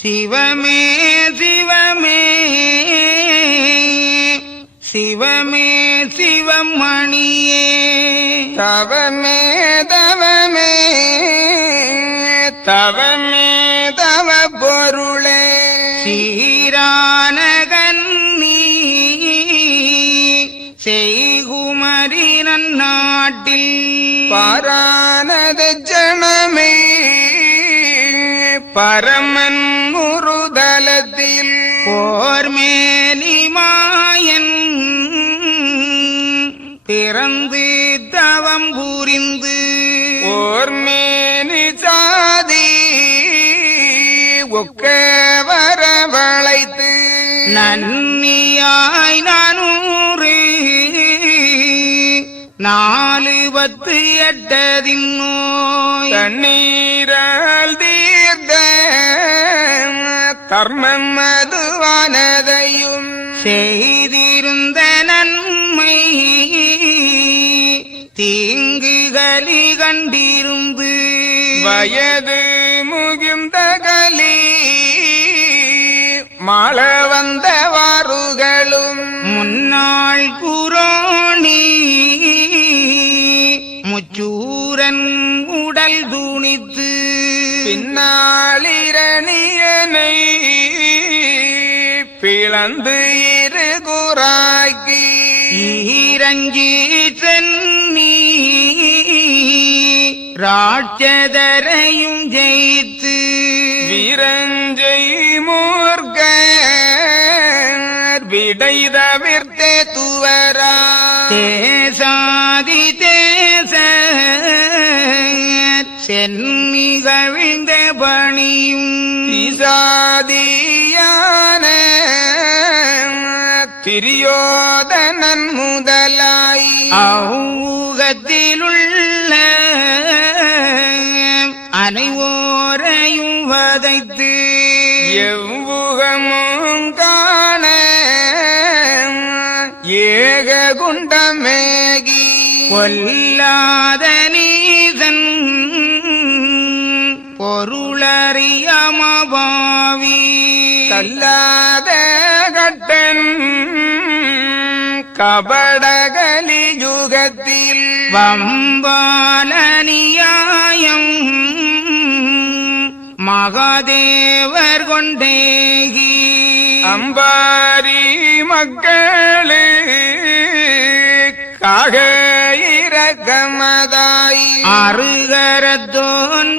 சிவமே சிவமே சிவமே சிவமணியே தவமே தவமே தவமே தவ பொருளே சீரான கண்ணி செய்குமரி நன்னாட்டில் பாரானத ஜனமே பரமன் முருதலத்தில் போர்மேலிமாயன் பிறந்து தவம் புரிந்து ஓர்மேனி சாதி ஒக்க வரவழைத்து நன்னியாய் நானூறு 4-10 நோய் தண்ணீரால் தீர்த்த கர்மம் மதுவானதையும் செய்திருந்த நன்மை தீங்குகளி கண்டிருந்து வயது முகிந்த கலி மாள வந்த வாறுகளும் முன்னாள் குரோணி முச்சூரன் உடல் துணித்து பின்னாளிரணியனை பிளந்து இருகுறாக்கி ஈரஞ்சி சென்னி ராட்சதரையும் ஜெயித்து வீரஞ்சை மூர்க்க விடை தவிர்த்தே துவரா தேசாதி தேச சென்னிகழ்ந்த பணியும் திசாதியான திரியோதனன் முதலாய் அவுகத்திலுள்ள அனைவோரையும் வதைத்து எவ்வுகமும் காண ஏக குண்டமேகி கொல்லாத நீதன் பொருளறியமபாவி கல்லாத கட்டன் கபடகலி யுகத்தில் வம்பால நியாயம் மகாதேவர் கொண்டேகி அம்பாரி மக்களுக்காக இரக்கமதாய் அருகரத்தோன்